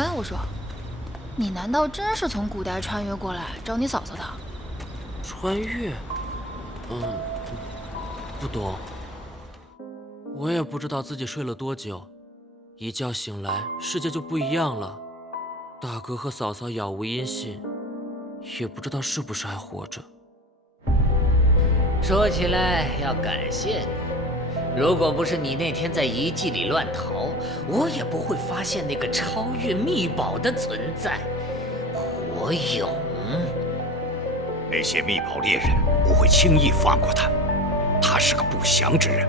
哎，我说，你难道真是从古代穿越过来找你嫂嫂的？穿越？不懂。我也不知道自己睡了多久，一觉醒来，世界就不一样了。大哥和嫂嫂杳无音信，也不知道是不是还活着。说起来要感谢你，如果不是你那天在遗迹里乱逃，我也不会发现那个超越秘宝的存在——火影。那些秘宝猎人不会轻易放过他，他是个不祥之人，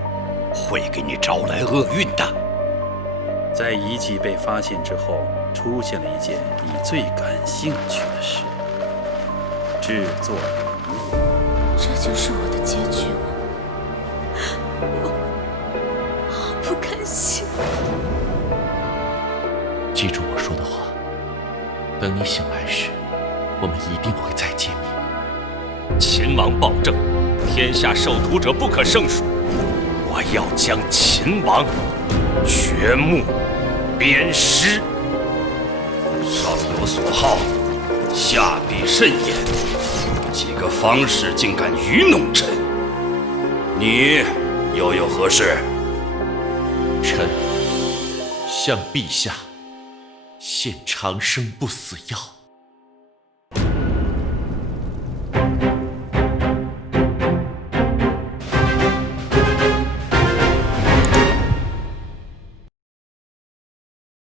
会给你招来厄运的。在遗迹被发现之后，出现了一件你最感兴趣的事：制作人物。这就是我的结局吗？我好不甘心。记住我说的话，等你醒来时，我们一定会再见面。秦王暴政，天下受徒者不可胜数，我要将秦王掘墓鞭尸。上有所好，下必甚焉。几个方士竟敢愚弄臣，你又有何事？臣向陛下献长生不死药。